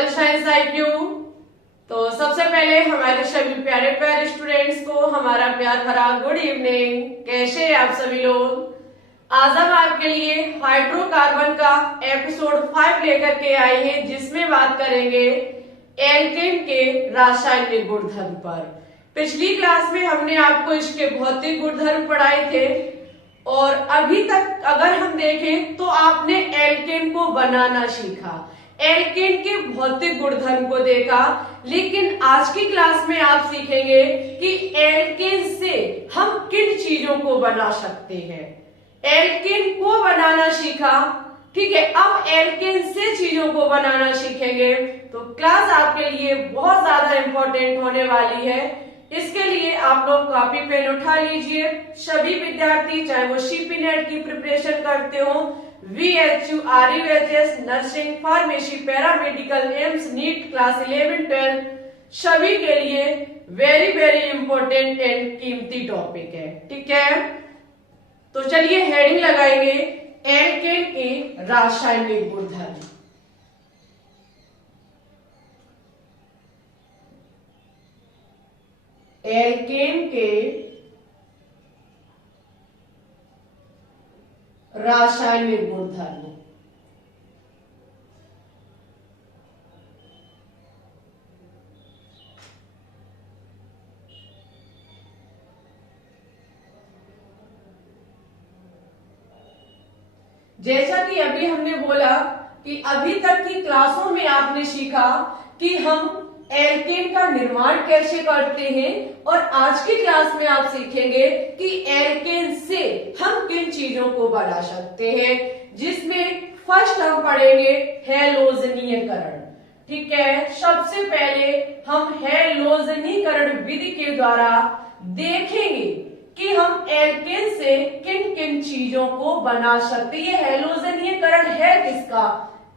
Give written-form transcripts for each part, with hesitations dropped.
Global science IQ। तो सबसे पहले हमारे सभी प्यारे प्यारे स्टूडेंट्स को हमारा प्यार भरा गुड इवनिंग। कैसे हैं आप सभी लोग? आज हम आपके लिए हाइड्रोकार्बन का एपिसोड 5 लेकर के आए हैं, जिसमें बात करेंगे एल्केन के रासायनिक गुणधर्म पर। पिछली क्लास में हमने आपको इसके भौतिक गुणधर्म पढ़ाए थे और अभी तक अगर हम देखें तो आपने एल्केन को बनाना सीखा, एल्केन के भौतिक गुणधर्म को देखा। लेकिन आज की क्लास में आप सीखेंगे कि एल्केन से हम किन चीजों को बना सकते हैं। एल्केन को बनाना सीखा, ठीक है, अब एल्केन से चीजों को बनाना सीखेंगे। तो क्लास आपके लिए बहुत ज्यादा इंपॉर्टेंट होने वाली है। इसके लिए आप लोग कॉपी पेन उठा लीजिए। सभी विद्यार्थी, चाहे वो CP नेट की प्रिपरेशन करते हो, VHU, RUHS, nursing, pharmacy, paramedical, AIIMS, NEET, class 11-12 सभी के लिए वेरी वेरी इंपॉर्टेंट एंड कीमती टॉपिक है, ठीक है। तो चलिए हेडिंग लगाएंगे एल्केन के रासायनिक गुणधर्म। एल्केन के रासायनिक गुणधर्म। जैसा कि अभी हमने बोला कि अभी तक की क्लासों में आपने सीखा कि हम एल्केन का निर्माण कैसे करते हैं, और आज की क्लास में आप सीखेंगे कि एल्केन से हम किन चीजों को बना सकते हैं, जिसमें फर्स्ट हम पढ़ेंगे हैलोजनीयकरण, ठीक है। सबसे पहले हम हैलोजनीकरण विधि के द्वारा देखेंगे कि हम एल्केन से किन किन चीजों को बना सकते हैं। ये हैलोजनीयकरण है किसका?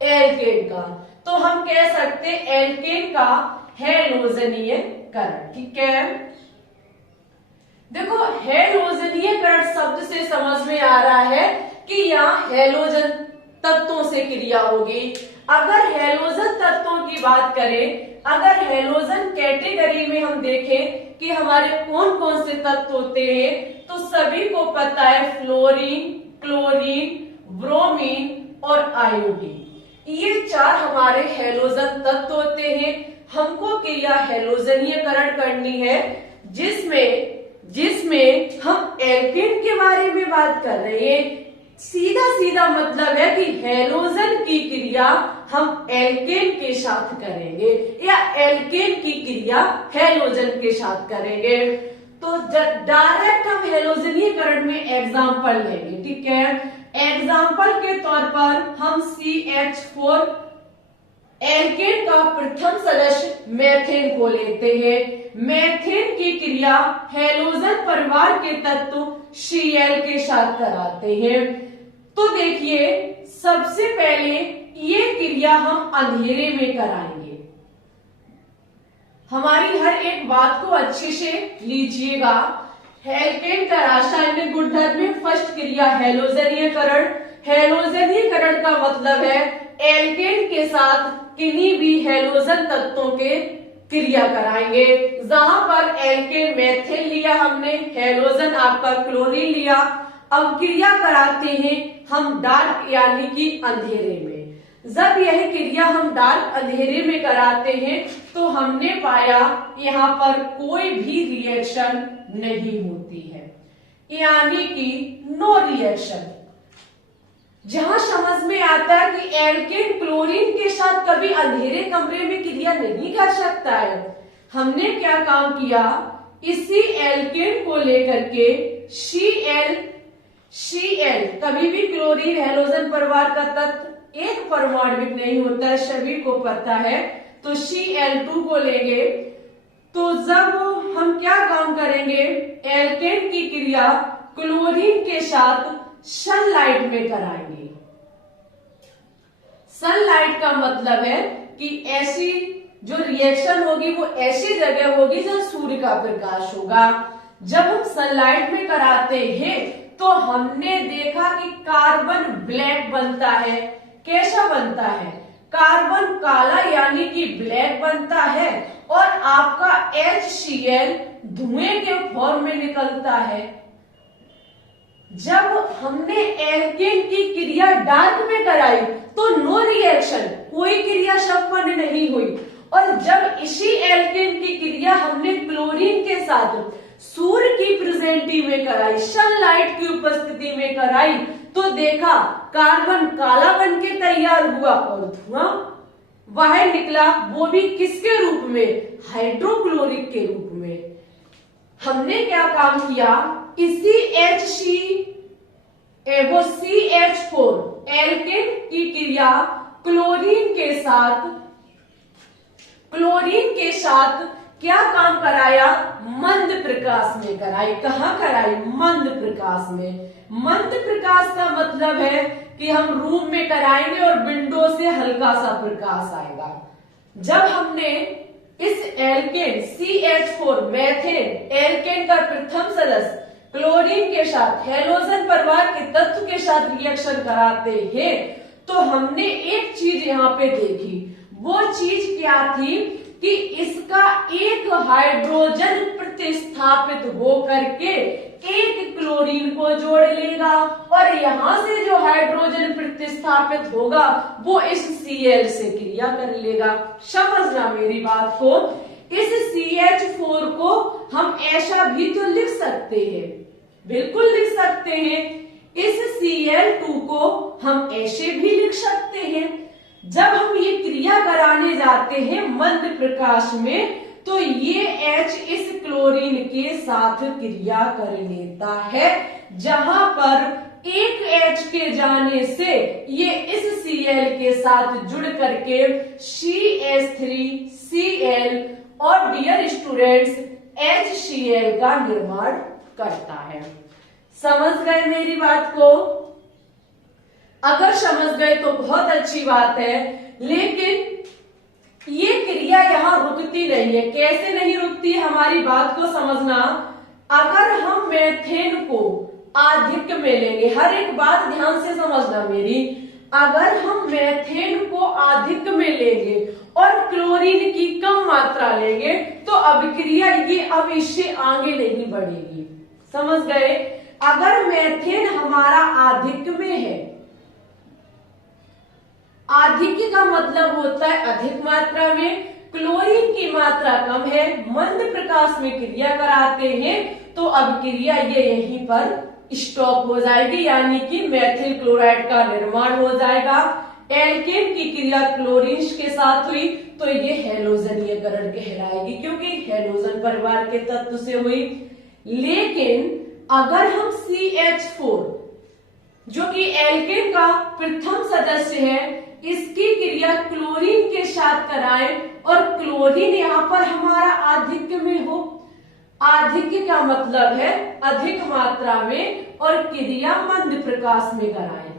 एल्केन का। तो हम कह सकते हैं एल्केन का हैलोजनीयकरण, ठीक है। देखो, हैलोजनीयकरण शब्द से समझ में आ रहा है कि यहाँ हैलोजन तत्वों से क्रिया होगी। अगर हैलोजन तत्वों की बात करें, अगर हैलोजन कैटेगरी में हम देखें कि हमारे कौन कौन से तत्व होते हैं, तो सभी को पता है फ्लोरीन, क्लोरीन, ब्रोमीन और आयोडीन। ये 4 हमारे हैलोजन तत्व होते हैं। हमको क्रिया हैलोजनीयकरण करनी है, जिसमें हम एल्केन के बारे में बात कर रहे हैं। सीधा सीधा मतलब है कि हैलोजन की क्रिया हम एल्केन के साथ करेंगे या एल्केन की क्रिया हैलोजन के साथ करेंगे। तो डायरेक्ट हम हैलोजनीयकरण में एग्जाम्पल लेंगे, ठीक है। एग्जाम्पल के तौर पर हम CH4 एल्केन का प्रथम सदस्य मेथेन को लेते हैं। मेथेन की क्रिया हैलोजन परिवार के तत्व Cl के साथ कराते हैं। तो देखिए, सबसे पहले ये क्रिया हम अंधेरे में कराएंगे। हमारी हर एक बात को अच्छे से लीजिएगा। एल्केन का रासायनिक गुणधर्म में फर्स्ट क्रिया हैलोजनीयकरण। हैलोजनीयकरण का मतलब है एल्केन के साथ किन्हीं भी हैलोजन तत्वों के क्रिया कराएंगे। जहां पर एल्केन मेथेन लिया हमने, हैलोजन आपका क्लोरीन लिया। अब क्रिया कराते हैं हम डार्क यानी कि अंधेरे में। जब यह क्रिया हम डार्क अंधेरे में कराते हैं तो हमने पाया यहाँ पर कोई भी रिएक्शन नहीं होती है, यानी कि नो रिएक्शन। जहां समझ में आता है कि एल्केन क्लोरीन के साथ कभी अंधेरे कमरे में क्रिया नहीं कर सकता है, हमने क्या काम किया, इसी एल्केन को लेकर के Cl कभी भी क्लोरीन हैलोजन परिवार का तत्व एक परमाणविक नहीं होता है, सभी को पता है। तो Cl2 को लेंगे। तो जब हम क्या काम करेंगे, एल्केन की क्रिया क्लोरीन के साथ सनलाइट में कराएंगे। सनलाइट का मतलब है कि ऐसी जो रिएक्शन होगी वो ऐसी जगह होगी जहां सूर्य का प्रकाश होगा। जब हम सनलाइट में कराते हैं तो हमने देखा कि कार्बन ब्लैक बनता है। कैसा बनता है? कार्बन काला यानी कि ब्लैक बनता है और आपका HCl धुएं के फॉर्म में निकलता है। जब हमने एल्केन की क्रिया डार्क में कराई तो नो रिएक्शन, कोई क्रिया संपन्न नहीं हुई। और जब इसी एल्केन की क्रिया हमने क्लोरीन के साथ सूर्य की प्रेजेंटी में कराई, सनलाइट की उपस्थिति में कराई, तो देखा कार्बन काला बन के तैयार हुआ और धुआं बाहर निकला, वो भी किसके रूप में, हाइड्रोक्लोरिक के रूप में। हमने क्या काम किया, इसी CH4 एल्केन की क्रिया क्लोरीन के साथ क्या काम कराया, मंद प्रकाश में कराई। कहाँ कराई, मंद प्रकाश में। मंद प्रकाश का मतलब है कि हम रूम में कराएंगे और विंडो से हल्का सा प्रकाश आएगा। जब हमने इस एल्केन CH4 मेथेन एल्केन का प्रथम सदस्य क्लोरीन के साथ हैलोजन परिवार के तत्व के साथ रिएक्शन कराते हैं, तो हमने एक चीज यहाँ पे देखी। वो चीज क्या थी कि इसका एक हाइड्रोजन प्रतिस्थापित हो करके एक क्लोरीन को जोड़ लेगा और यहाँ से जो हाइड्रोजन प्रतिस्थापित होगा वो इस Cl से क्रिया कर लेगा। समझना मेरी बात को। इस CH4 को हम ऐसा भी तो लिख सकते हैं, बिल्कुल लिख सकते हैं। इस Cl2 को हम ऐसे भी लिख सकते हैं। जब हम ये क्रिया कराने जाते हैं मंद प्रकाश में, तो ये H इस क्लोरीन के साथ क्रिया कर लेता है, जहां पर एक H के जाने से ये इस Cl के साथ जुड़ करके CH3Cl और डियर स्टूडेंट्स HCl का निर्माण करता है। समझ गए मेरी बात को? अगर समझ गए तो बहुत अच्छी बात है, लेकिन ये क्रिया यहाँ रुकती नहीं है। कैसे नहीं रुकती, हमारी बात को समझना। अगर हम मेथेन को अधिक में लेंगे, हर एक बात ध्यान से समझना मेरी। अगर हम मेथेन को अधिक में लेंगे और क्लोरीन की कम मात्रा लेंगे, तो अभिक्रिया ये अब इससे आगे नहीं बढ़ेगी। समझ गए? अगर मेथेन हमारा अधिक में है, अधिक का मतलब होता है अधिक मात्रा में, क्लोरीन की मात्रा कम है, मंद प्रकाश में क्रिया कराते हैं, तो अब क्रिया ये यहीं पर स्टॉप हो जाएगी, यानी कि मेथिल क्लोराइड का निर्माण हो जाएगा। एल्केन की क्रिया क्लोरीन के साथ हुई तो ये हैलोजनीयकरण कहलाएगी, क्योंकि हैलोजन परिवार के तत्व से हुई। लेकिन अगर हम CH4 जो कि एल्केन का प्रथम सदस्य है, इसकी क्रिया क्लोरीन के साथ कराएं और क्लोरीन यहाँ पर हमारा आधिक्य में हो, आधिक्य का मतलब है अधिक मात्रा में, और क्रिया मंद प्रकाश में कराएं।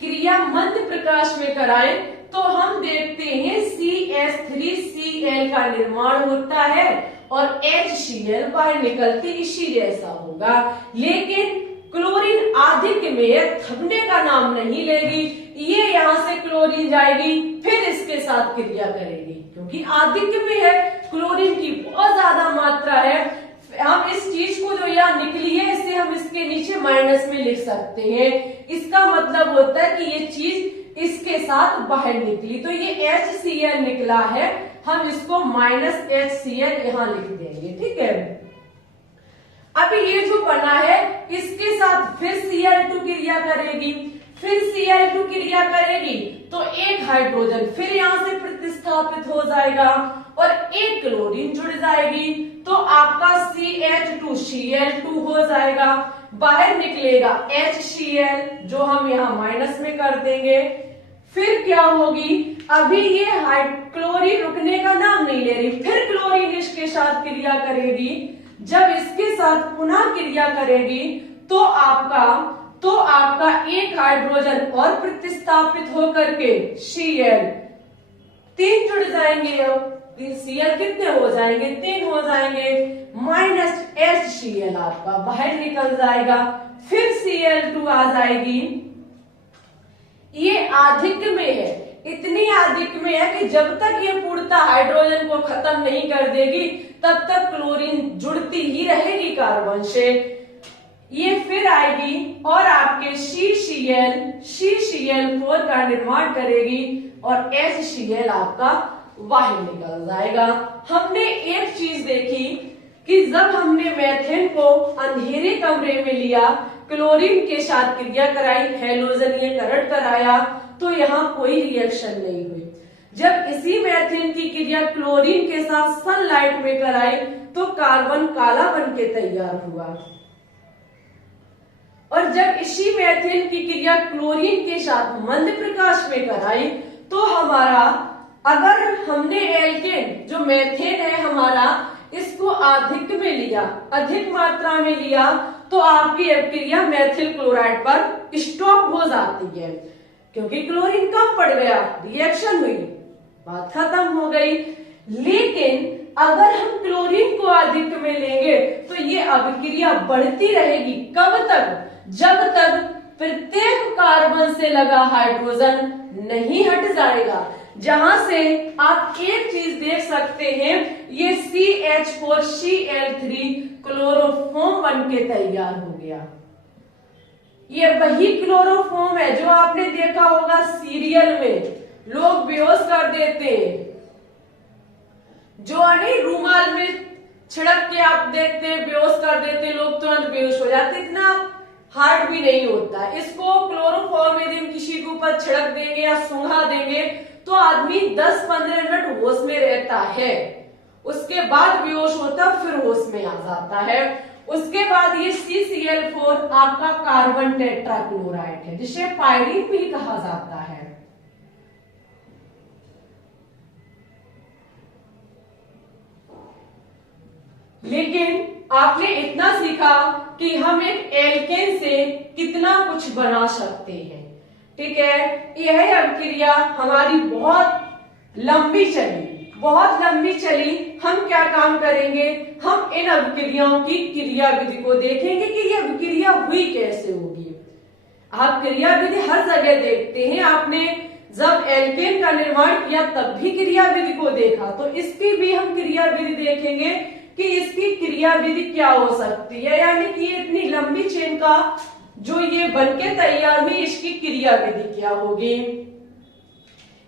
क्रिया मंद प्रकाश में कराएं तो हम देखते हैं CH3Cl का निर्माण होता है और HCl बाहर निकलती इसी जैसा होगा। लेकिन क्लोरीन आधिक्य में थमने का नाम नहीं लेगी, ये यहाँ से क्लोरीन जाएगी फिर इसके साथ क्रिया करेगी, क्योंकि आधिक्य में है, क्लोरीन की बहुत ज्यादा मात्रा है। हम इस चीज को जो यहाँ निकली है, इसे हम इसके नीचे माइनस में लिख सकते हैं। इसका मतलब होता है कि ये चीज इसके साथ बाहर निकली, तो ये HCl निकला है, हम इसको -HCl यहाँ लिख देंगे। ठीक है, अब ये जो बना है इसके साथ फिर Cl2 क्रिया करेगी, फिर Cl2 क्रिया करेगी तो एक हाइड्रोजन फिर यहाँ से प्रतिस्थापित हो जाएगा और एक क्लोरीन जुड़ जाएगी, तो आपका CH2Cl2 हो जाएगा। बाहर निकलेगा HCl जो हम यहाँ माइनस में कर देंगे। फिर क्या होगी, अभी ये क्लोरीन रुकने का नाम नहीं ले रही, फिर क्लोरीन इसके साथ क्रिया करेगी। जब इसके साथ पुनः क्रिया करेगी तो आपका एक हाइड्रोजन और प्रतिस्थापित होकर के Cl 3 जुड़ जाएंगे। अब Cl कितने हो जाएंगे, 3 हो जाएंगे, -HCl आपका बाहर निकल जाएगा। फिर Cl2 आ जाएगी, ये आधिक्य में है, इतनी आधिक्य में है कि जब तक ये पूर्णतः हाइड्रोजन को खत्म नहीं कर देगी तब तक क्लोरीन जुड़ती ही रहेगी कार्बन से। ये फिर आएगी और आपके CCl4 का निर्माण करेगी और HCl आपका बाहर निकल जाएगा। हमने एक चीज देखी कि जब हमने मेथेन को अंधेरे कमरे में लिया, क्लोरीन के साथ क्रिया कराई, हैलोजनीयकरण कराया, तो यहाँ कोई रिएक्शन नहीं हुई। जब इसी मेथेन की क्रिया क्लोरीन के साथ सनलाइट में कराई तो कार्बन काला बन के तैयार हुआ। और जब इसी मेथेन की क्रिया क्लोरीन के साथ मंद प्रकाश में कराई तो हमारा, अगर हमने एल्केन जो मेथेन है हमारा, इसको अधिक में लिया, अधिक मात्रा में लिया, तो आपकी क्रिया मेथिल क्लोराइड पर स्टॉप हो जाती है, क्योंकि क्लोरीन कम पड़ गया, रिएक्शन हुई, बात खत्म हो गई। लेकिन अगर हम क्लोरीन को अधिक में लेंगे तो ये अभिक्रिया बढ़ती रहेगी। कब तक? जब तक प्रत्येक कार्बन से लगा हाइड्रोजन नहीं हट जाएगा। जहां से आप एक चीज देख सकते हैं, ये CH4Cl3 क्लोरोफॉर्म बन के तैयार हो गया। ये वही क्लोरोफॉर्म है जो आपने देखा होगा सीरियल में लोग बेहोश कर देते हैं, जो नहीं रूमाल में छिड़क के आप देखते हैं बेहोश कर देते, लोग तुरंत बेहोश हो जाते, इतना हार्ड भी नहीं होता। इसको क्लोरोफॉर्म यदि हम किसी के ऊपर छिड़क देंगे या सूंघा देंगे तो आदमी 10-15 मिनट होश में रहता है, उसके बाद बेहोश होता फिर होश में आ जाता है। उसके बाद ये CCl4 आपका कार्बन टेट्राक्लोराइड है, जिसे पायरीन भी कहा जाता है। लेकिन आपने इतना सीखा कि हम एक एल्केन से कितना कुछ बना सकते हैं, ठीक है। यह अभिक्रिया हमारी बहुत लंबी चली। हम क्या काम करेंगे, हम इन अभिक्रियाओं की क्रिया विधि को देखेंगे कि यह अभिक्रिया हुई कैसे होगी। आप क्रिया विधि हर जगह देखते हैं, आपने जब एल्केन का निर्माण किया तब भी क्रिया विधि को देखा, तो इसकी भी हम क्रिया विधि देखेंगे कि इसकी क्रिया विधि क्या हो सकती है, यानी कि ये इतनी लंबी चेन का जो ये बनके तैयार हुई, इसकी क्रिया विधि क्या होगी।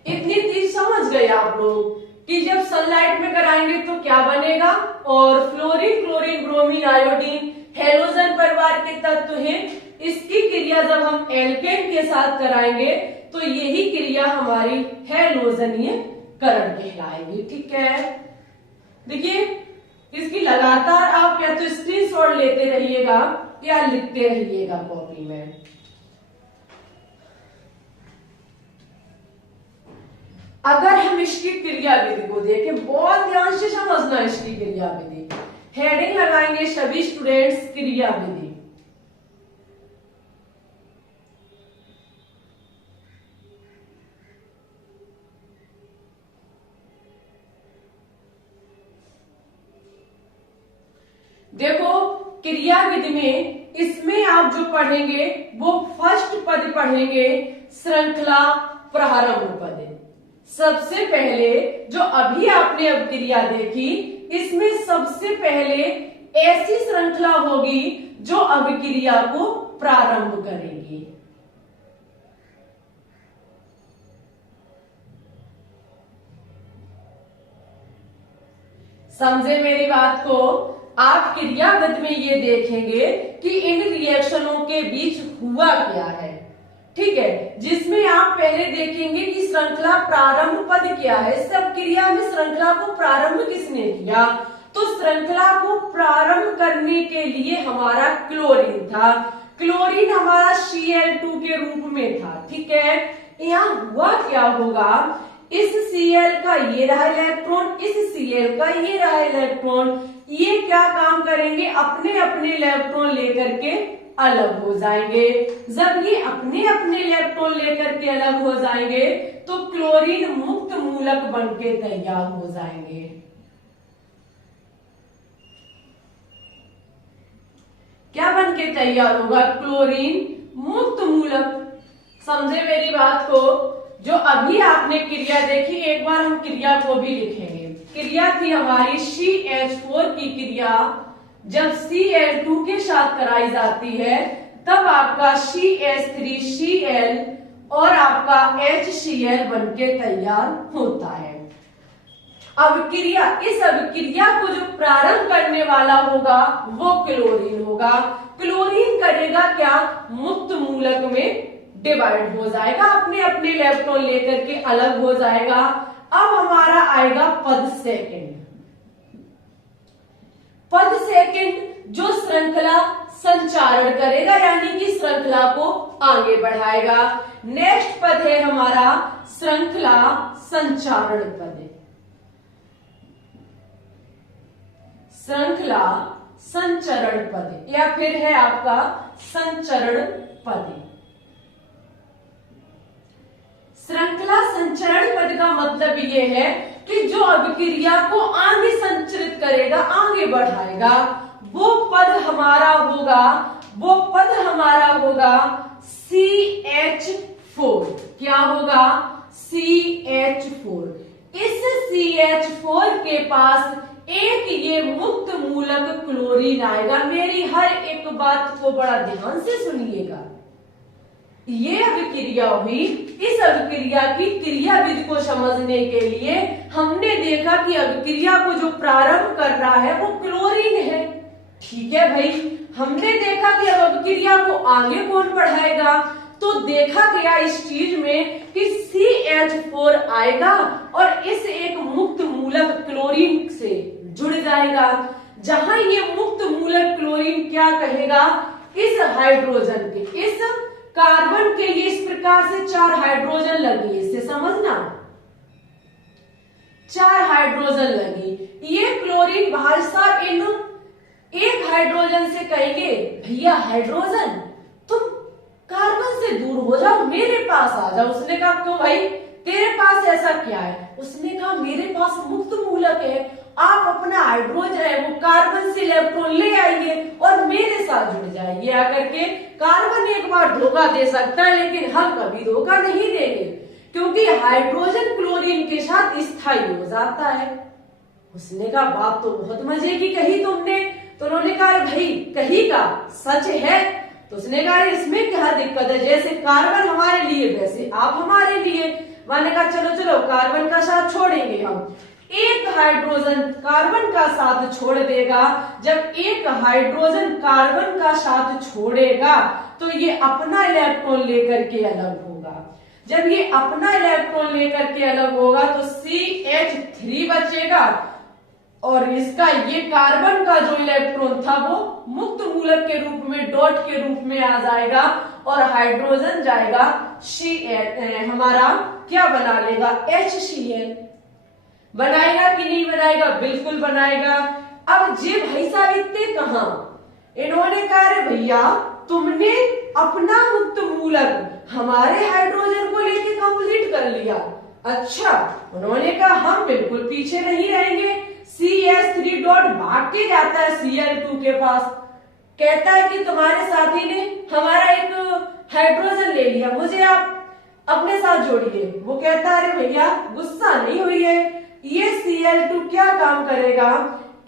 इतनी चीज समझ गए आप लोग कि जब सनलाइट में कराएंगे तो क्या बनेगा, और fluorine, chlorine, bromine, iodine halogen परिवार के तत्व हैं, इसकी क्रिया जब हम एल्केन के साथ कराएंगे तो यही क्रिया हमारी हैलोजनीयकरण कहलाएगी, ठीक है। देखिए इसकी लगातार आप या तो स्क्रीनशॉट लेते रहिएगा या लिखते रहिएगा कॉपी में। अगर हम इसकी क्रिया विधि को देखें, बहुत ध्यान से समझना इसकी क्रिया विधि, हेडिंग लगाएंगे सभी स्टूडेंट्स क्रिया विधि। देखो क्रिया विधि में इसमें आप जो पढ़ेंगे वो फर्स्ट पद पढ़ेंगे श्रृंखला प्रारंभ पद। सबसे पहले जो अभी आपने अब क्रिया देखी, इसमें सबसे पहले ऐसी श्रृंखला होगी जो अभिक्रिया को प्रारंभ करेगी। समझे मेरी बात को। आप क्रियाविधि में ये देखेंगे कि इन रिएक्शनों के बीच हुआ क्या है, ठीक है, जिसमें आप पहले देखेंगे कि श्रृंखला प्रारंभ पद क्या है। सब क्रिया में श्रृंखला को प्रारंभ किसने किया, तो श्रृंखला को प्रारंभ करने के लिए हमारा क्लोरीन था। क्लोरीन हमारा Cl2 के रूप में था, ठीक है। यहाँ हुआ क्या होगा, इस Cl का ये रहा इलेक्ट्रॉन, इस Cl का ये रहा इलेक्ट्रॉन, ये क्या काम करेंगे, अपने अपने इलेक्ट्रॉन लेकर के अलग हो जाएंगे। जब ये अपने अपने इलेक्ट्रॉन लेकर के अलग हो जाएंगे तो क्लोरीन मुक्त मूलक बनके तैयार हो जाएंगे। क्या बनके तैयार होगा, क्लोरीन मुक्त मूलक। समझे मेरी बात को? जो अभी आपने क्रिया देखी, एक बार हम क्रिया को भी लिखेंगे। क्रिया थी हमारी CH4 की क्रिया, जब Cl2 के साथ कराई जाती है तब आपका CH3Cl और आपका HCl बनके तैयार होता है। अभिक्रिया, इस अभिक्रिया को जो प्रारंभ करने वाला होगा वो क्लोरीन होगा। क्लोरीन करेगा क्या? मुक्त मूलक में डिवाइड हो जाएगा, अपने अपने इलेक्ट्रॉन लेकर के अलग हो जाएगा। अब हमारा आएगा पद सेकंड। पद सेकंड जो श्रृंखला संचारण करेगा, यानी कि श्रृंखला को आगे बढ़ाएगा। नेक्स्ट पद है हमारा श्रृंखला संचारण पद। श्रृंखला संचरण पद या फिर है आपका संचरण पद। श्रृंखला संचरण पद का मतलब ये है कि जो अभिक्रिया को आगे संचरित करेगा, आगे बढ़ाएगा, वो पद हमारा होगा CH4। क्या होगा? CH4। इस CH4 के पास एक ये मुक्त मूलक क्लोरीन आएगा। मेरी हर एक बात को बड़ा ध्यान से सुनिएगा। ये अभिक्रिया हुई, इस अभिक्रिया की क्रियाविधि को समझने के लिए हमने देखा कि अभिक्रिया को जो प्रारंभ कर रहा है वो क्लोरीन है। ठीक है भाई, हमने देखा कि अब अभिक्रिया को आगे कौन बढ़ाएगा, तो देखा गया इस चीज में कि CH4 आएगा और इस एक मुक्त मूलक क्लोरीन से जुड़ जाएगा। जहां ये मुक्त मूलक क्लोरीन क्या कहेगा, इस हाइड्रोजन के, इस कार्बन के लिए इस प्रकार से 4 हाइड्रोजन लगी, इससे समझना 4 हाइड्रोजन लगी। ये क्लोरीन भाई साहब इन एक हाइड्रोजन से कहेंगे, भैया हाइड्रोजन तुम कार्बन से दूर हो जाओ, मेरे पास आ जाओ। उसने कहा क्यों भाई, तेरे पास ऐसा क्या है? उसने कहा मेरे पास मुक्त मूलक है, आप अपना हाइड्रोजन है वो कार्बन से इलेक्ट्रॉन ले आइए और मेरे साथ जुड़ जाइए। आकर के कार्बन एक बार धोखा दे सकता है, लेकिन हम कभी धोखा नहीं देंगे, क्योंकि हाइड्रोजन क्लोरीन के साथ स्थायी हो जाता है। उसने कहा बात तो बहुत मजे की कही तुमने। तो उन्होंने कहा भाई कही का सच है? तो उसने कहा इसमें क्या दिक्कत है, जैसे कार्बन हमारे लिए वैसे आप हमारे लिए। मैंने कहा चलो चलो कार्बन का साथ छोड़ेंगे हम। एक हाइड्रोजन कार्बन का साथ छोड़ देगा। जब एक हाइड्रोजन कार्बन का साथ छोड़ेगा तो ये अपना इलेक्ट्रॉन लेकर के अलग होगा। जब ये अपना इलेक्ट्रॉन लेकर के अलग होगा तो CH3 बचेगा और इसका ये कार्बन का जो इलेक्ट्रॉन था वो मुक्त मूलक के रूप में, डॉट के रूप में आ जाएगा और हाइड्रोजन जाएगा हमारा क्या बना लेगा, HCl। बनाएगा कि नहीं बनाएगा? बिल्कुल बनाएगा। अब जे भाई साहब इतने कहा, इन्होंने कहा रे भैया तुमने अपना मुक्त मूलक हमारे हाइड्रोजन को लेके कंप्लीट कर लिया। अच्छा, उन्होंने कहा हम बिल्कुल पीछे नहीं रहेंगे। CH3 डॉट भाग के जाता है Cl2 के पास, कहता है कि तुम्हारे साथी ने हमारा एक हाइड्रोजन ले लिया, मुझे आप अपने साथ जोड़िए। वो कहता है अरे भैया गुस्सा नहीं हुई है, ये Cl2 क्या काम करेगा,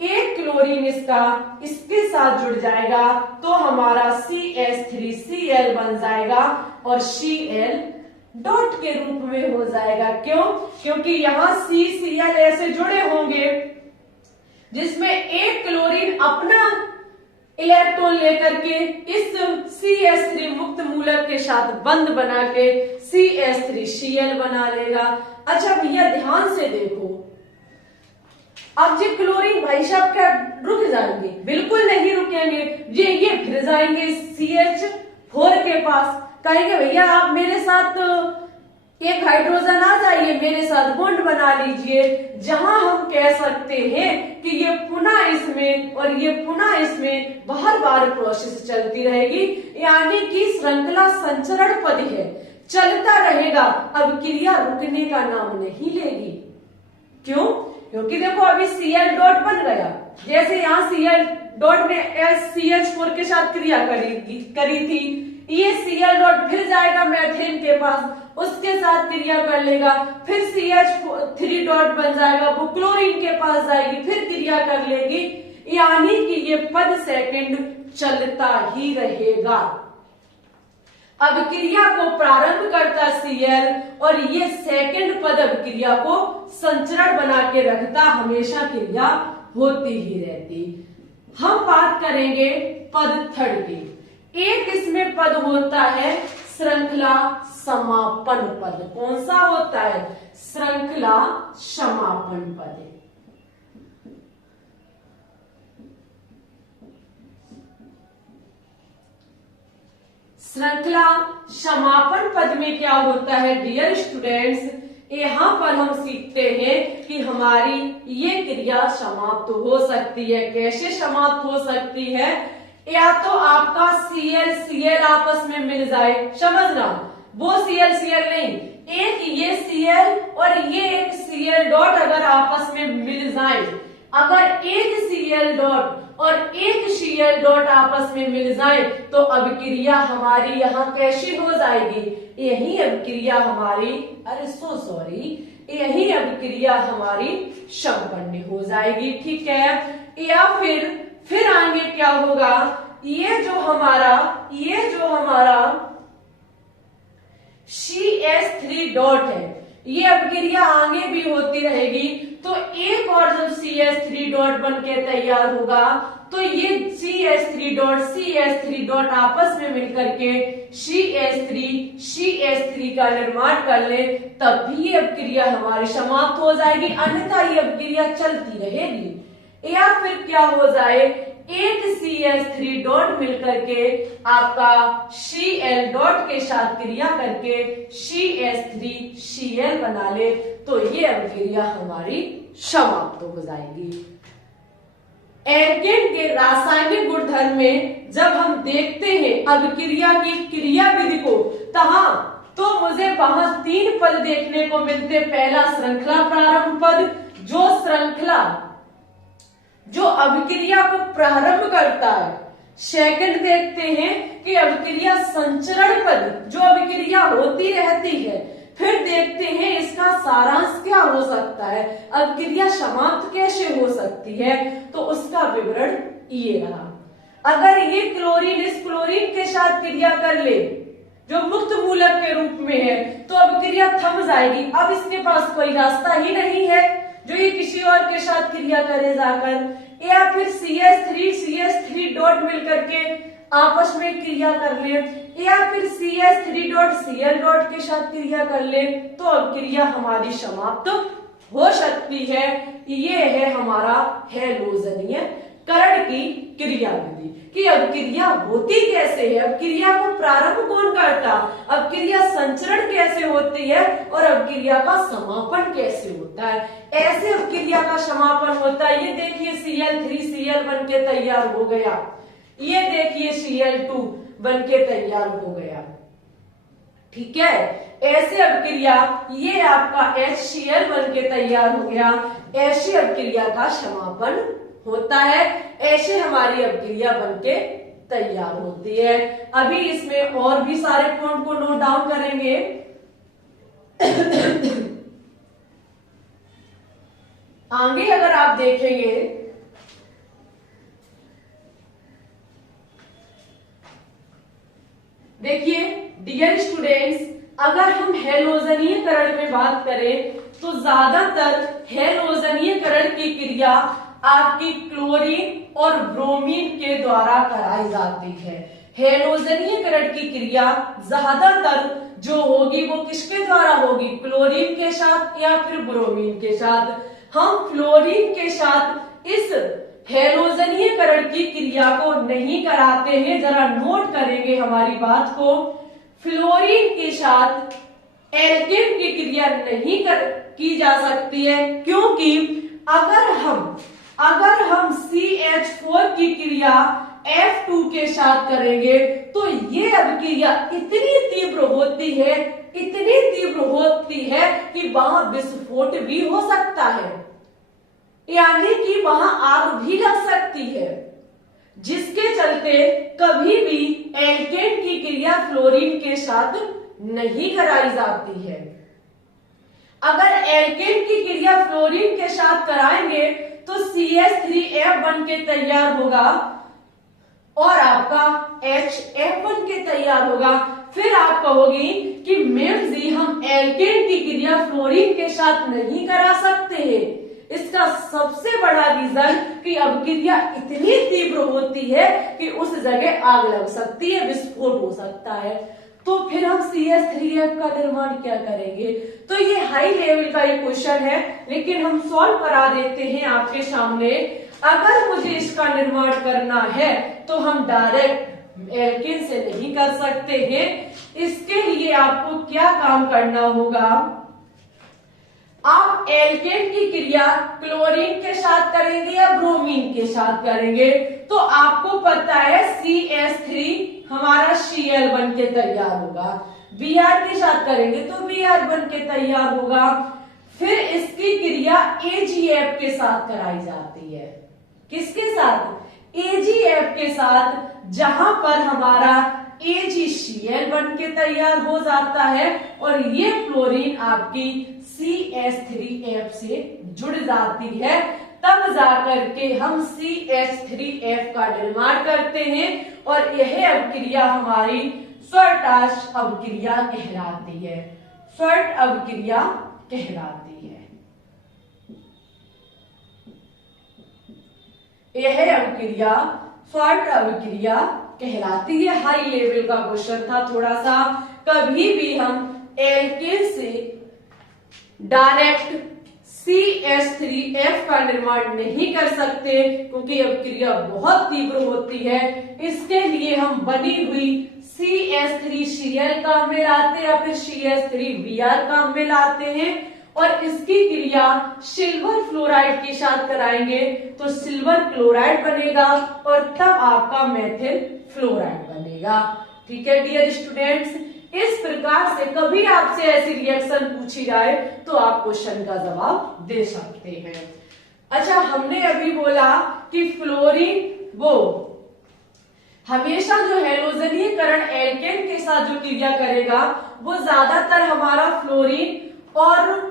एक क्लोरीन इसके साथ जुड़ जाएगा तो हमारा CH3Cl बन जाएगा और Cl डॉट के रूप में हो जाएगा। क्यों? क्योंकि यहाँ CCl ऐसे जुड़े होंगे जिसमें एक क्लोरीन अपना इलेक्ट्रॉन लेकर के इस CH3 मुक्त मूलक के साथ बंध बना के CH3Cl बना लेगा। अच्छा भैया ध्यान से देखो, अब जो क्लोरीन भाई साहब क्या रुक जाएंगे? बिल्कुल नहीं रुकेंगे। ये फिर जाएंगे CH4 के पास, कहेंगे भैया आप मेरे साथ एक हाइड्रोजन आ जाइए, मेरे साथ बॉन्ड बना लीजिए। जहां हम कह सकते हैं कि ये पुनः इसमें और ये पुनः इसमें बार बार प्रोसेस चलती रहेगी, यानी कि श्रृंखला संचरण पद है, चलता रहेगा। अब क्रिया रुकने का नाम नहीं लेगी। क्यों? क्योंकि देखो अभी Cl डॉट बन गया, जैसे यहाँ Cl डॉट ने CH4 के साथ क्रिया करी थी, ये Cl डॉट फिर जाएगा मैथेन के पास, उसके साथ क्रिया कर लेगा, फिर CH3 डॉट बन जाएगा, वो क्लोरीन के पास जाएगी, फिर क्रिया कर लेगी, यानी कि ये पद सेकंड चलता ही रहेगा। अब क्रिया को प्रारंभ करता Cl और ये सेकंड पद अब क्रिया को संचरण बना के रखता, हमेशा क्रिया होती ही रहती। हम बात करेंगे पद थर्ड की। एक इसमें पद होता है श्रृंखला समापन पद। कौन सा होता है? श्रृंखला समापन पद। श्रृंखला समापन पद में क्या होता है डियर स्टूडेंट्स, यहाँ पर हम सीखते हैं कि हमारी ये क्रिया समाप्त हो सकती है। कैसे समाप्त हो सकती है? या तो आपका Cl Cl आपस में मिल जाए, समझना, वो Cl Cl नहीं, एक ये Cl और ये एक Cl डॉट अगर आपस में मिल जाए, अगर एक Cl डॉट और एक Cl डॉट आपस में मिल जाए तो अब क्रिया हमारी यहाँ कैसी हो जाएगी? यही अब क्रिया हमारी, अरे सो सॉरी, यही अब क्रिया हमारी संपन्न हो जाएगी। ठीक है, या फिर आगे क्या होगा? ये जो हमारा CH3 डॉट है, ये अब क्रिया आगे भी होती रहेगी, तो एक और जब CH3 डॉट बन के तैयार होगा तो ये CH3 डॉट आपस में मिलकर के CH3 का निर्माण कर ले, तब भी ये अब क्रिया हमारी समाप्त हो जाएगी, अन्यथा ये अब क्रिया चलती रहेगी। या फिर क्या हो जाए, एक CH3 डॉट मिलकर के आपका Cl डॉट के साथ क्रिया करके CH3Cl बना ले, तो ये अब क्रिया हमारी समाप्त हो जाएगी। एल्केन के रासायनिक गुणधर्म में जब हम देखते हैं अभिक्रिया की क्रिया विधि को, तो मुझे वहां 3 पद देखने को मिलते। पहला श्रृंखला प्रारंभ पद, जो अभिक्रिया को प्रारंभ करता है। सेकंड देखते हैं कि अभिक्रिया संचरण पद, जो अभिक्रिया होती रहती है। फिर देखते हैं इसका सारांश क्या हो सकता है, अभिक्रिया समाप्त कैसे हो सकती है, तो उसका विवरण ये रहा। अगर ये क्लोरीन इस क्लोरीन के साथ क्रिया कर ले, जो मुक्त मूलक के रूप में है, तो अभिक्रिया थम जाएगी। अब इसके पास कोई रास्ता ही नहीं है जो ये किसी और के साथ क्रिया करे जाकर, या फिर CH3 डॉट मिलकर के आपस में क्रिया कर ले, या फिर CH3 डॉट Cl डॉट के साथ क्रिया कर ले, तो अब क्रिया हमारी समाप्त हो सकती है। ये है हमारा हैलोजनीय करण की क्रिया विधि कि अब क्रिया होती कैसे है, अब क्रिया को प्रारंभ कौन करता, अब क्रिया संचरण कैसे होती है और अब क्रिया का समापन कैसे होता है। ऐसे अब क्रिया का समापन होता है। ये देखिए Cl3Cl बन के तैयार हो गया, ये देखिए Cl2 बन के तैयार हो गया। ठीक है, ऐसे अब क्रिया, ये आपका HCl बन के तैयार हो गया, ऐसे अब क्रिया का समापन होता है। ऐसे हमारी अब क्रिया बन के तैयार होती है। अभी इसमें और भी सारे पॉइंट को नोट डाउन करेंगे। आगे अगर आप देखेंगे, देखिए डियर स्टूडेंट्स, अगर हम हैलोजनीयकरण में बात करें तो ज्यादातर हैलोजनीयकरण की क्रिया आपकी क्लोरीन और ब्रोमीन के द्वारा कराई जाती है। हैलोजनीयकरण की क्रिया ज्यादातर जो होगी वो किसके द्वारा होगी, क्लोरीन के साथ या फिर ब्रोमीन के साथ। हम फ्लोरीन के साथ इस हैलोजनीयकरण की क्रिया को नहीं कराते हैं, जरा नोट करेंगे हमारी बात को। फ्लोरीन के साथ एल्केन की क्रिया नहीं की जा सकती है, क्योंकि अगर हम CH4 की क्रिया F2 के साथ करेंगे तो ये अभिक्रिया इतनी तीव्र होती है कि वहां विस्फोट भी हो सकता है, यानी कि वहां आग भी लग सकती है। जिसके चलते कभी भी एल्केन की क्रिया फ्लोरीन के साथ नहीं कराई जाती है। अगर एल्केन की क्रिया फ्लोरीन के साथ कराएंगे तो CH3F बन के तैयार होगा और आपका HF बन के तैयार होगा। फिर आप कहोगी कि मैम जी हम एल्केन की क्रिया फ्लोरीन के साथ नहीं करा सकते हैं। इसका सबसे बड़ा रीजन कि अभिक्रिया इतनी तीव्र होती है कि उस जगह आग लग सकती है, विस्फोट हो सकता है। तो फिर हम CH3F का निर्माण क्या करेंगे? तो ये हाई लेवल का एक क्वेश्चन है, लेकिन हम सॉल्व करा देते हैं आपके सामने। अगर मुझे इसका निर्माण करना है तो हम डायरेक्ट एल्केन से नहीं कर सकते हैं। इसके लिए आपको क्या काम करना होगा? आप एल्केन की क्रिया क्लोरीन के साथ करेंगे या ब्रोमीन के साथ करेंगे? तो आपको पता है CH3 हमारा Cl बन के तैयार होगा। Br के साथ करेंगे तो Br बन के तैयार होगा। फिर इसकी क्रिया AgF के साथ कराई जाती है। किसके साथ? AgF के साथ, जहां पर हमारा AgCl बन के तैयार हो जाता है और ये फ्लोरीन आपकी CH3F से जुड़ जाती है। तब जाकर के हम CH3F का निर्माण करते हैं और यह अभिक्रिया हमारी स्वर्टाश अभिक्रिया कहलाती है। स्वर्ट अभिक्रिया कहलाती है। यह अभिक्रिया स्वर्ट अभिक्रिया कहलाती है। हाई लेवल का क्वेश्चन था थोड़ा सा। कभी भी हम एल्केन से डायरेक्ट CH3F का निर्माण नहीं कर सकते क्योंकि अभिक्रिया बहुत तीव्र होती है। इसके लिए हम बनी हुई CH3Cl काम में लाते हैं या फिर CH3Br काम में लाते हैं और इसकी क्रिया सिल्वर फ्लोराइड के साथ कराएंगे तो सिल्वर क्लोराइड बनेगा और तब आपका मेथिल फ्लोराइड बनेगा। ठीक है डियर स्टूडेंट्स, इस प्रकार से कभी आपसे ऐसी रिएक्शन पूछी जाए तो आप क्वेश्चन का जवाब दे सकते हैं। अच्छा, हमने अभी बोला कि फ्लोरीन वो हमेशा जो हैलोजनीकरण एल्केन के साथ जो क्रिया करेगा वो ज्यादातर हमारा फ्लोरीन और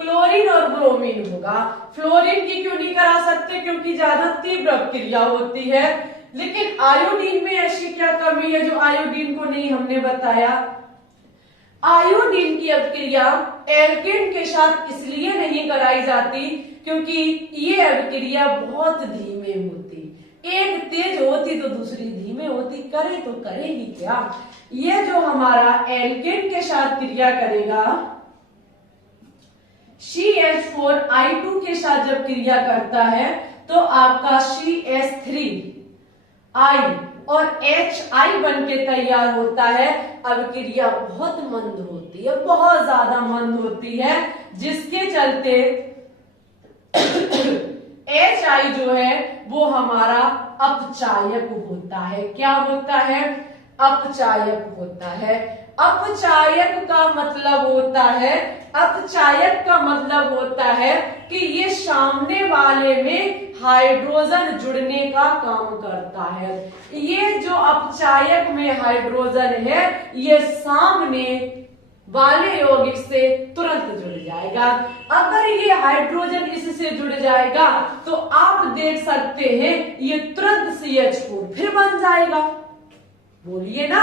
क्लोरीन और ब्रोमीन होगा। फ्लोरीन की क्यों नहीं करा सकते? क्योंकि ज्यादा तीव्र क्रिया होती है। लेकिन आयोडीन में ऐसी क्या कमी है जो आयोडीन को नहीं हमने बताया? आयोडीन की अभिक्रिया एल्केन के साथ इसलिए नहीं कराई जाती क्योंकि ये अभिक्रिया बहुत धीमे होती। एक तेज होती तो दूसरी धीमे होती। करे तो करेगी क्या? ये जो हमारा एल्केन के साथ क्रिया करेगा CH4I2 के साथ जब क्रिया करता है तो आपका CH3I और HI बन के तैयार होता है। अभिक्रिया बहुत मंद होती है, बहुत ज्यादा मंद होती है, जिसके चलते HI जो है वो हमारा अपचायक होता है। क्या होता है? अपचायक होता है। अपचायक का मतलब होता है कि ये सामने वाले में हाइड्रोजन जुड़ने का काम करता है। ये जो अपचायक में हाइड्रोजन है ये सामने वाले यौगिक से तुरंत जुड़ जाएगा। अगर ये हाइड्रोजन इससे जुड़ जाएगा तो आप देख सकते हैं ये तुरंत CH4 फिर बन जाएगा। बोलिए ना,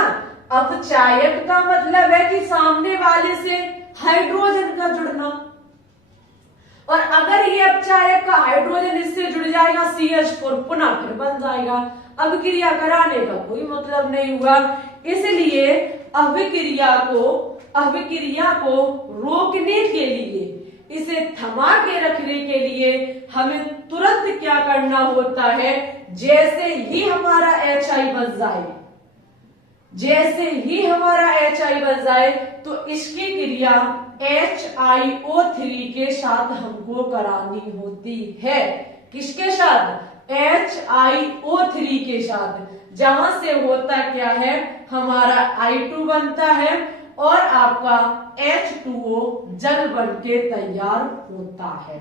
अपचायक का मतलब है कि सामने वाले से हाइड्रोजन का जुड़ना। और अगर ये अपचायक का हाइड्रोजन इससे जुड़ जाएगा CH4 पुनः फिर बन जाएगा। अभिक्रिया कराने का कोई मतलब नहीं हुआ। इसलिए अभिक्रिया को रोकने के लिए, इसे थमा के रखने के लिए हमें तुरंत क्या करना होता है? जैसे ही हमारा HI बन जाए तो इसकी क्रिया HiO3 के साथ हमको करानी होती है। किसके साथ? HiO3 के साथ। जहां से होता क्या है, हमारा I2 बनता है और आपका H2O जल बन के तैयार होता है।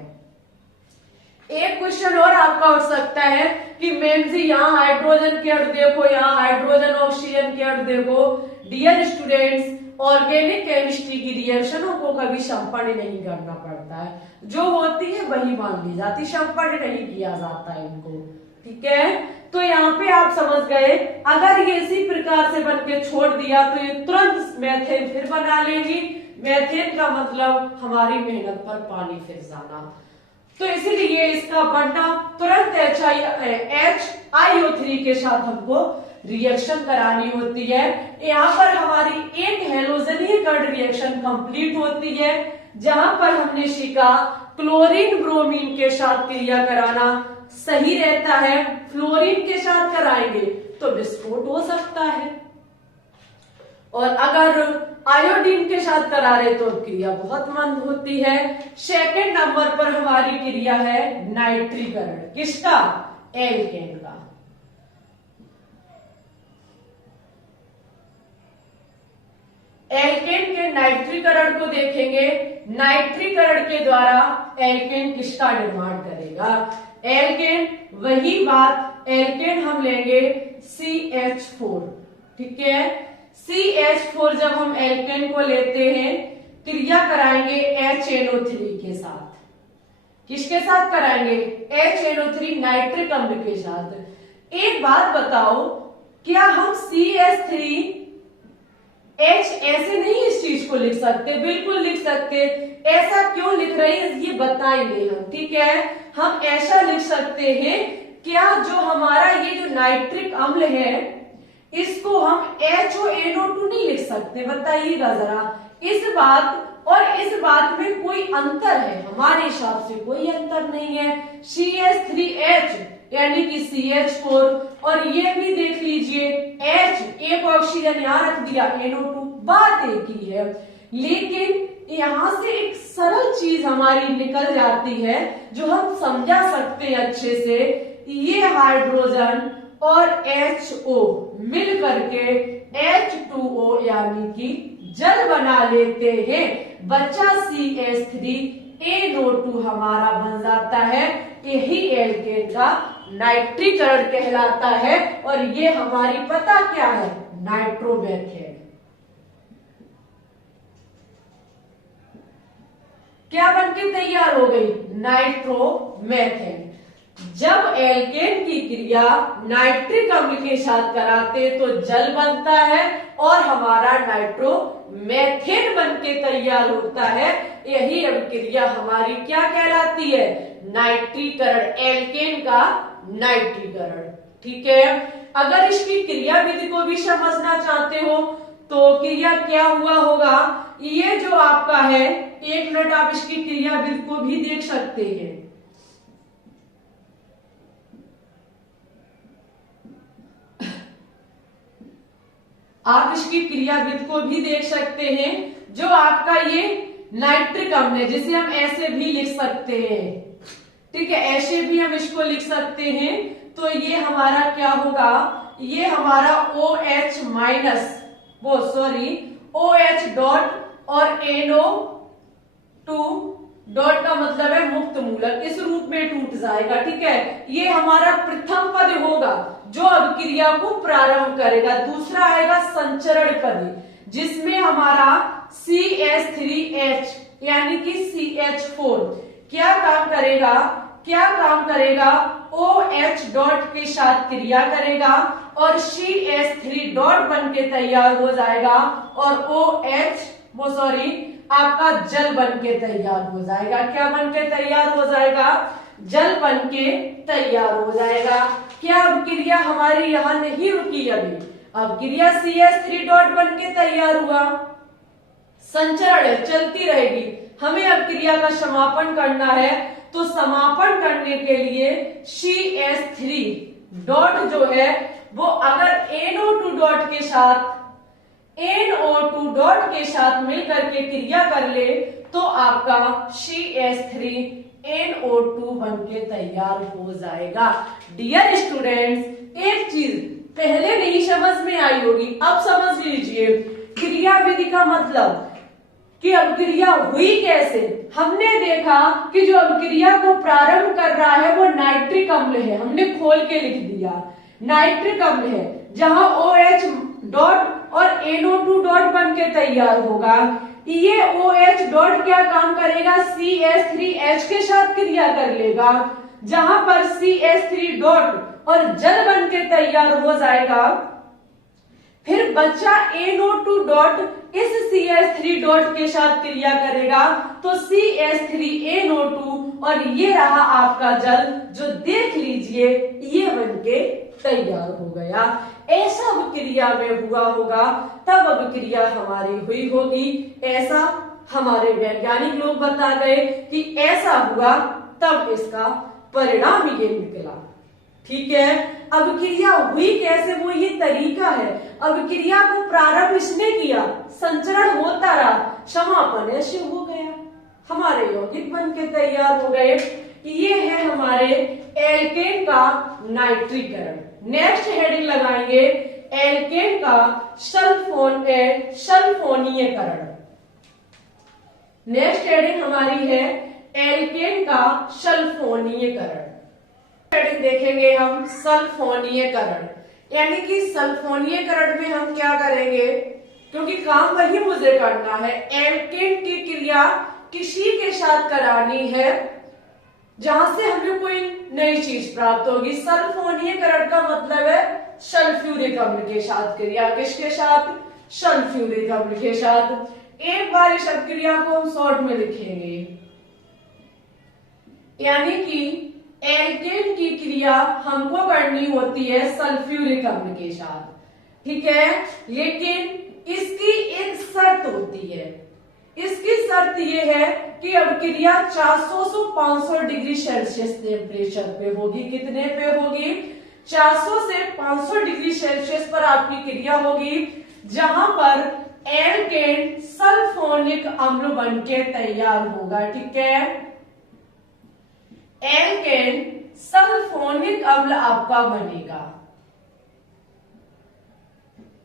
एक क्वेश्चन और आपका उठ सकता है कि मैम जी यहाँ हाइड्रोजन के अणु देखो, यहाँ हाइड्रोजन ऑक्सीजन के अणु देखो। डियर स्टूडेंट्स, ऑर्गेनिक केमिस्ट्री की रिएक्शनों को कभी संपन्न नहीं करना पड़ता है, जो होती है वही मान ली जाती, संपन्न नहीं किया जाता है इनको। ठीक है, तो यहाँ पे आप समझ गए, अगर ये इसी प्रकार से बन के छोड़ दिया तो ये तुरंत मेथेन फिर बना लेगी। मेथेन का मतलब हमारी मेहनत पर पानी फिर जाना, तो इसीलिए इसका बनना तुरंत HiO3 के साथ हमको रिएक्शन करानी होती है। यहाँ पर हमारी एक हेलोजनीय कण रिएक्शन कंप्लीट होती है, जहां पर हमने सीखा क्लोरीन ब्रोमीन के साथ क्रिया कराना सही रहता है, फ्लोरीन के साथ कराएंगे तो विस्फोट हो सकता है, और अगर आयोडीन के साथ करा रहे तो क्रिया बहुत मंद होती है। सेकंड नंबर पर हमारी क्रिया है नाइट्रीकरण, किसका? एल्केन का। एल्केन के नाइट्रीकरण को देखेंगे। नाइट्रीकरण के द्वारा एल्केन किसका निर्माण करेगा? एल्केन, वही बात, एल्केन हम लेंगे CH4। ठीक है, CH4 जब हम एल्केन को लेते हैं, क्रिया कराएंगे HNO3 के साथ। किसके साथ कराएंगे? HNO3 नाइट्रिक अम्ल के साथ। एक बात बताओ, क्या हम CH3H ऐसे नहीं इस चीज को लिख सकते? बिल्कुल लिख सकते। ऐसा क्यों लिख रहे हैं ये बताएंगे हम। ठीक है, हम ऐसा लिख सकते हैं, क्या जो हमारा ये जो नाइट्रिक अम्ल है इसको हम HONO2 नहीं लिख सकते? बताइएगा जरा। इस बात और इस बात में कोई अंतर है? हमारे हिसाब से कोई अंतर नहीं है। CH3H यानी कि CH4, और ये भी देख लीजिए H, एक ऑक्सीजन यहाँ रख दिया, NO2, बात एक ही है। लेकिन यहां से एक सरल चीज हमारी निकल जाती है जो हम समझा सकते हैं अच्छे से। ये हाइड्रोजन और HO मिल करके H2O यानी कि जल बना लेते हैं, बच्चा CH3NO2 हमारा बन जाता है। यही एल्केन का नाइट्रीकरण कहलाता है, और ये हमारी पता क्या है? नाइट्रोमेथेन। क्या बनके तैयार हो गई? नाइट्रोमेथेन। जब एल्केन की क्रिया नाइट्रिक अम्ल के साथ कराते तो जल बनता है और हमारा नाइट्रोमेथेन बनके तैयार होता है। यही अभिक्रिया हमारी क्या कहलाती है? नाइट्रीकरण, एल्केन का नाइट्रीकरण। ठीक है, अगर इसकी क्रिया विधि को भी समझना चाहते हो तो क्रिया क्या हुआ होगा, ये जो आपका है, एक मिनट आप इसकी क्रिया विधि को भी देख सकते हैं। आप इसकी क्रियाविधि को भी देख सकते हैं। जो आपका ये नाइट्रिक अम्ल है, जिसे हम ऐसे भी लिख सकते हैं। ठीक है, ऐसे भी हम इसको लिख सकते हैं। तो ये हमारा क्या होगा? ये हमारा OH माइनस, OH डॉट और NO2 डॉट का मतलब है मुक्त मूलक, इस रूप में टूट जाएगा। ठीक है, ये हमारा प्रथम पद होगा जो अभिक्रिया को प्रारंभ करेगा। दूसरा आएगा संचरण पद, जिसमें हमारा CH3H यानी कि CH4 क्या काम करेगा? OH डॉट के साथ क्रिया करेगा और CH3 डॉट बन के तैयार हो जाएगा, और आपका जल बन के तैयार हो जाएगा। क्या बन के तैयार हो जाएगा? जल बन के तैयार हो जाएगा। क्या अभिक्रिया हमारी यहाँ नहीं रुकी? अभी अभिक्रिया CH3 डॉट बन के तैयार हुआ, संचरण चलती रहेगी। हमें अभिक्रिया का समापन करना है, तो समापन करने के लिए CH3 डॉट जो है वो अगर NO2 डॉट के साथ मिलकर के क्रिया कर ले तो आपका CH3NO2 बनके तैयार हो जाएगा। डियर स्टूडेंट्स, एक चीज पहले नहीं समझ में आई होगी, अब समझ लीजिए। क्रिया विधि का मतलब कि अब क्रिया हुई कैसे, हमने देखा कि जो अभिक्रिया को प्रारंभ कर रहा है वो नाइट्रिक अम्ल है, हमने खोल के लिख दिया नाइट्रिक अम्ल है, जहां OH डॉट और NO2 डॉट बन के तैयार होगा। ये OH डॉट क्या काम करेगा, CH3H के साथ क्रिया कर लेगा, जहां पर CH3 डॉट और जल बन के तैयार हो जाएगा। फिर बच्चा NO2 डॉट इस CH3 डॉट के साथ क्रिया करेगा, तो CH3NO2 और ये रहा आपका जल, जो देख लीजिए ये बनके तैयार हो गया। ऐसा अभिक्रिया में हुआ होगा तब अभिक्रिया हमारी हुई होगी, ऐसा हमारे वैज्ञानिक लोग बता गए कि ऐसा हुआ, तब इसका परिणाम ये निकला। ठीक है, अभिक्रिया हुई कैसे, वो ये तरीका है। अभिक्रिया को प्रारंभ इसने किया, संचरण होता रहा, समापन ऐसे हो गया, हमारे यौगिक बन के तैयार हो गए। ये है हमारे एल्केन का नाइट्रीकरण। नेक्स्ट हेडिंग लगाएंगे एल्केन का सल्फोनीयकरण। नेक्स्ट हेडिंग हमारी है एल्केन का सल्फोनीयकरण। हेडिंग देखेंगे हम सल्फोनीयकरण, यानी कि सल्फोनीयकरण में हम क्या करेंगे, क्योंकि काम वही मुझे करना है, एल्केन की क्रिया किसी के साथ करानी है जहां से हमें कोई नई चीज प्राप्त होगी। सल्फोनीयकरण का मतलब है सल्फ्यूरिक अम्ल के साथ क्रिया, किसके साथ, सल्फ्यूरिक अम्ल के साथ। एक बार इस क्रिया को हम शॉर्ट में लिखेंगे, यानी कि एल्केन की क्रिया हमको करनी होती है सल्फ्यूरिक अम्ल के साथ, ठीक है, लेकिन इसकी एक शर्त होती है। इसकी शर्त यह है कि अभिक्रिया 400 से 500 डिग्री सेल्सियस टेम्परेचर पे होगी। कितने पे होगी, 400 से 500 डिग्री सेल्सियस पर आपकी क्रिया होगी, जहां पर एल्केन सल्फोनिक अम्ल बनके तैयार होगा। ठीक है, एल्केन सल्फोनिक अम्ल आपका बनेगा।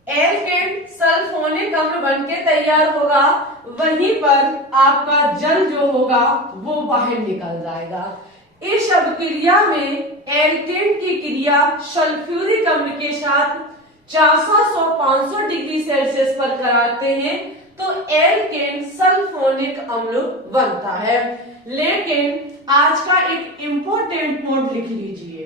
एल्केन सल्फोनिक अम्ल बनके तैयार होगा, वहीं पर आपका जल जो होगा वो बाहर निकल जाएगा। इस अभिक्रिया में एल्केन की क्रिया सल्फ्यूरिक अम्ल के साथ 400 से 500 डिग्री सेल्सियस पर कराते हैं, तो एल्केन सल्फोनिक अम्ल बनता है। लेकिन आज का एक इंपॉर्टेंट पॉइंट लिख लीजिए।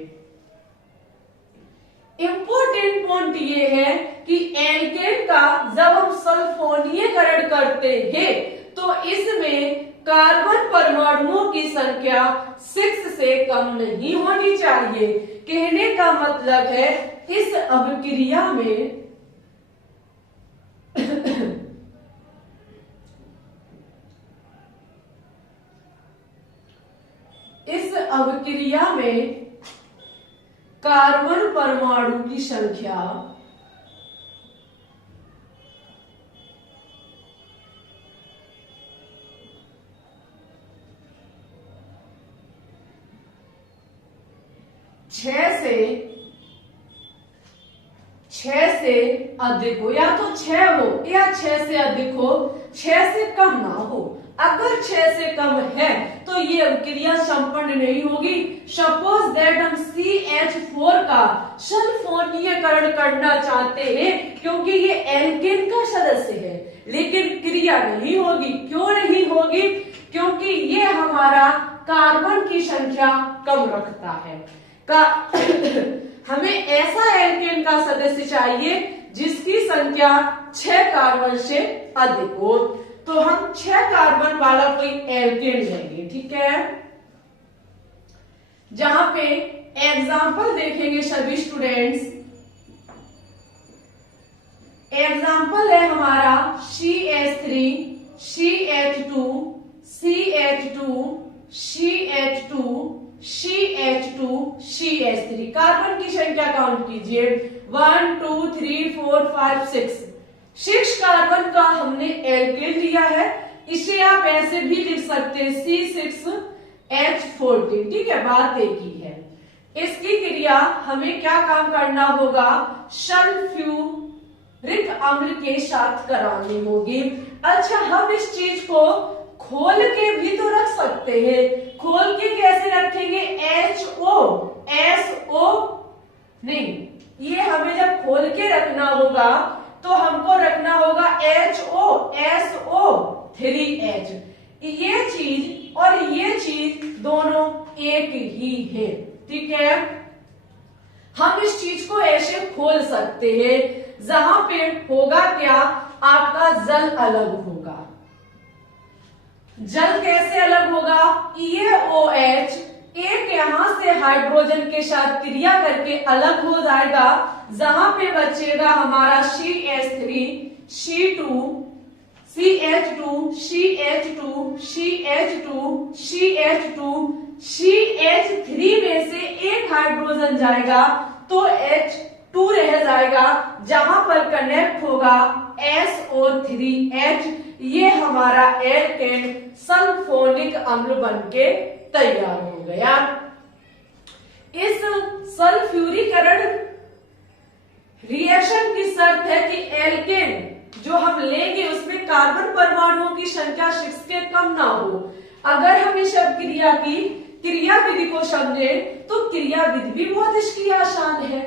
इंपॉर्टेंट पॉइंट ये है कि एल्केन का जब हम सल्फोनीयकरण करते हैं तो इसमें कार्बन परमाणुओं की संख्या 6 से कम नहीं होनी चाहिए। कहने का मतलब है इस अभिक्रिया में इस अभिक्रिया में कार्बन परमाणु की संख्या 6 से अधिक हो, या तो 6 हो या 6 से अधिक हो, 6 से कम ना हो। अगर 6 से कम है तो ये अभिक्रिया संपन्न नहीं होगी। सपोज दैट हम CH4 का सल्फोनीयकरण करना चाहते हैं, क्योंकि ये एल्केन का सदस्य है, लेकिन क्रिया नहीं होगी। क्यों नहीं होगी, क्योंकि ये हमारा कार्बन की संख्या कम रखता है। हमें ऐसा एल्केन का सदस्य चाहिए जिसकी संख्या 6 कार्बन से अधिक हो, तो हम 6 कार्बन वाला कोई एल्केन लेंगे। ठीक है, जहां पे एग्जाम्पल देखेंगे सभी स्टूडेंट्स। एग्जाम्पल है हमारा CH3, CH2, CH2, CH2, CH2, CH3। Carbon की संख्या काउंट कीजिए, 1 2 3 4 5 6 कार्बन का हमने एल्केन लिया है। इसे आप ऐसे भी लिख सकते हैं C6H14। ठीक है, बात एक ही है। इसकी क्रिया हमें क्या काम करना होगा, सल्फ्यूरिक अम्ल के साथ करानी होगी। अच्छा, हम इस चीज को खोल के भी तो रख सकते हैं। खोल के कैसे रखेंगे? HO, SO नहीं, ये हमें जब खोल के रखना होगा तो हमको रखना होगा HO, SO, 3H। ये चीज और ये चीज दोनों एक ही है, ठीक है। हम इस चीज को ऐसे खोल सकते हैं, जहां पे होगा क्या, आपका जल अलग होगा। जल कैसे अलग होगा? ये OH एक यहां से हाइड्रोजन के साथ क्रिया करके अलग हो जाएगा, जहां पे बचेगा हमारा CH3, C2, CH2, CH2, CH2, CH2, CH3 में से एक हाइड्रोजन जाएगा तो H2 रह जाएगा, जहां पर कनेक्ट होगा SO3H। ये हमारा एल्केन सल्फोनिक अम्ल बनके तैयार हो गया। इस सल्फ्यूरीकरण रिएक्शन की शर्त है कि एल्केन जो हम लेंगे उसमें कार्बन परमाणुओं की संख्या 6 के कम ना हो। अगर हम इस क्रिया की क्रिया विधि को समझे तो क्रिया विधि भी बहुत इसकी आसान है।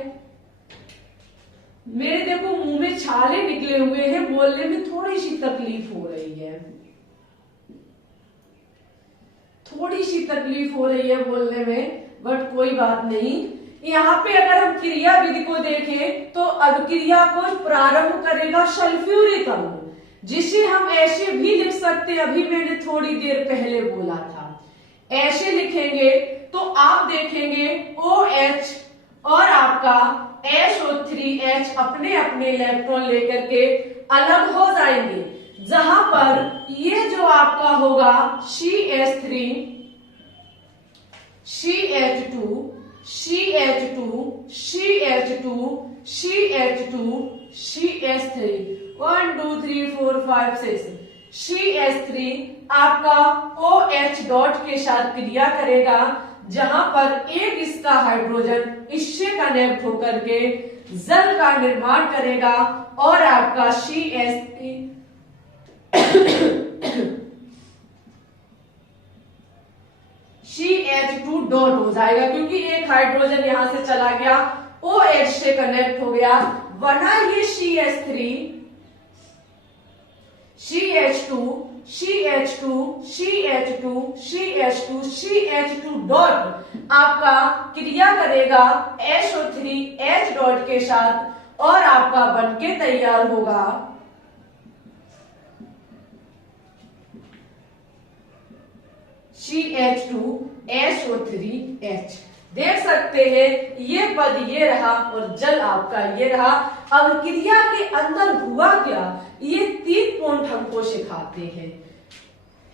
मेरे देखो मुंह में छाले निकले हुए हैं, बोलने में थोड़ी सी तकलीफ हो रही है, थोड़ी सी तकलीफ हो रही है बोलने में, बट कोई बात नहीं। यहाँ पे अगर हम क्रिया विधि को देखें तो अभिक्रिया को प्रारंभ करेगा सल्फ्यूरिक अम्ल, जिसे हम ऐसे भी लिख सकते हैं, अभी मैंने थोड़ी देर पहले बोला था। ऐसे लिखेंगे तो आप देखेंगे OH और आपका SO3H अपने अपने इलेक्ट्रॉन लेकर के अलग हो जाएंगे, जहां पर ये जो आपका होगा CH3, CH2, CH2, CH2, CH2, CH3, 1 2 3 4 5 6, CH3 आपका OH डॉट के साथ क्रिया करेगा, जहां पर एक इसका हाइड्रोजन इससे कनेक्ट होकर के जल का निर्माण करेगा और आपका CH3 CH2 डॉट हो जाएगा, क्योंकि एक हाइड्रोजन यहां से चला गया, OH से कनेक्ट हो गया, बना ये CH3, CH2, CH2, CH2, CH2, CH2 dot आपका क्रिया करेगा SO3H डॉट के साथ और आपका बनके तैयार होगा CH2SO3H। देख सकते हैं ये पद ये रहा और जल आपका ये रहा। अब क्रिया के अंदर हुआ क्या, ये 3 पॉइंट हमको सिखाते हैं।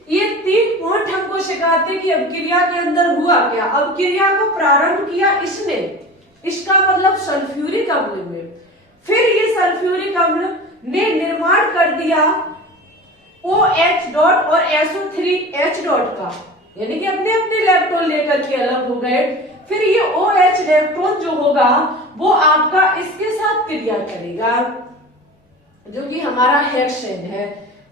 ये 3 पॉइंट हमको सिखाते हैं कि अब क्रिया के अंदर हुआ क्या। अब क्रिया को प्रारंभ किया इसने, इसका मतलब सल्फ्यूरिक अम्ल में, फिर ये सल्फ्यूरिक अम्ल ने निर्माण कर दिया OH डॉट और SO3H डॉट का, यानी कि अपने अपने इलेक्ट्रॉन लेकर के अलग हो गए। फिर ये OH इलेक्ट्रॉन जो होगा वो आपका इसके साथ क्रिया करेगा, जो कि हमारा हेक्सेन है।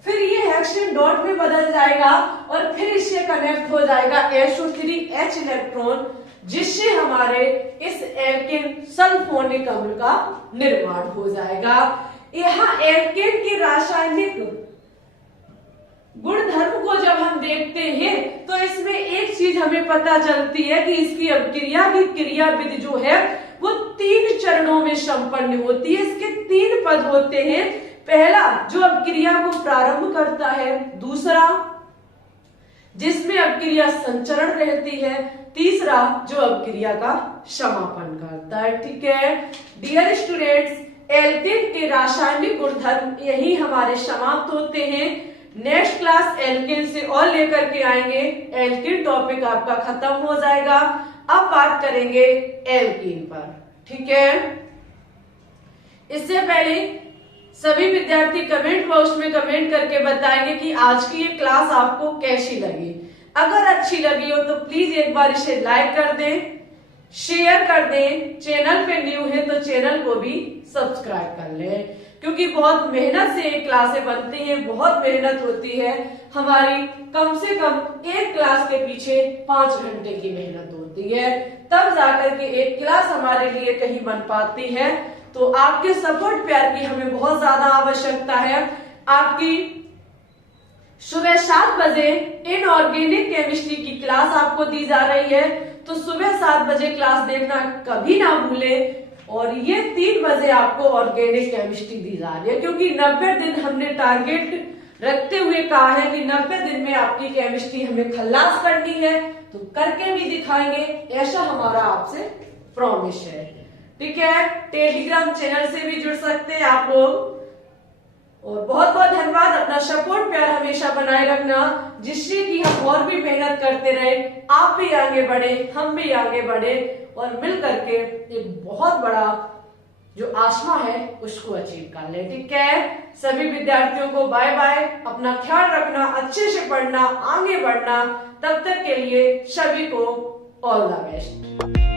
फिर ये हेक्सेन डॉट में बदल जाएगा और फिर इससे कनेक्ट हो जाएगा SO3H इलेक्ट्रॉन, जिससे हमारे इस एल्केन सल्फोनिक अम्ल का निर्माण हो जाएगा। यहाँ एल्केन के रासायनिक गुणधर्म को जब हम देखते हैं तो इसमें एक चीज हमें पता चलती है कि इसकी अभिक्रिया की क्रिया विधि जो है वो 3 चरणों में संपन्न होती है। इसके 3 पद होते हैं। पहला जो अभिक्रिया को प्रारंभ करता है, दूसरा जिसमें अभिक्रिया संचरण रहती है, तीसरा जो अभिक्रिया का समापन करता है। ठीक है डियर स्टूडेंट्स, एल्केन के रासायनिक गुणधर्म यही हमारे समाप्त होते हैं। नेक्स्ट क्लास एल्केन से और लेकर के आएंगे। एल्केन टॉपिक आपका खत्म हो जाएगा। अब बात करेंगे एल्कीन पर। ठीक है, इससे पहले सभी विद्यार्थी कमेंट बॉक्स में कमेंट करके बताएंगे कि आज की ये क्लास आपको कैसी लगी। अगर अच्छी लगी हो तो प्लीज एक बार इसे लाइक कर दें, शेयर कर दें। चैनल पे न्यू है तो चैनल को भी सब्सक्राइब कर लें। क्योंकि बहुत मेहनत से एक क्लासें बनती हैं, बहुत मेहनत होती है हमारी। कम से कम एक क्लास के पीछे 5 घंटे की मेहनत होती है, तब जाकर के एक क्लास हमारे लिए कहीं बन पाती है। तो आपके सपोर्ट प्यार की हमें बहुत ज्यादा आवश्यकता है। आपकी सुबह 7 बजे इनऑर्गेनिक केमिस्ट्री की क्लास आपको दी जा रही है, तो सुबह 7 बजे क्लास देखना कभी ना भूलें। और ये 3 बजे आपको ऑर्गेनिक केमिस्ट्री दी जा रही है, क्योंकि 90 दिन हमने टारगेट रखते हुए कहा है कि 90 दिन में आपकी केमिस्ट्री हमें खल्लास करनी है, तो करके भी दिखाएंगे, ऐसा हमारा आपसे प्रॉमिस है। ठीक है, टेलीग्राम चैनल से भी जुड़ सकते हैं आप लोग। और बहुत बहुत धन्यवाद। अपना सपोर्ट प्यार हमेशा बनाए रखना, जिससे कि हम और भी मेहनत करते रहे, आप भी आगे बढ़े, हम भी आगे बढ़े, और मिल करके एक बहुत बड़ा जो आसमा है उसको अचीव कर ले। ठीक है, सभी विद्यार्थियों को बाय बाय। अपना ख्याल रखना, अच्छे से पढ़ना, आगे बढ़ना। तब तक के लिए सभी को ऑल द बेस्ट।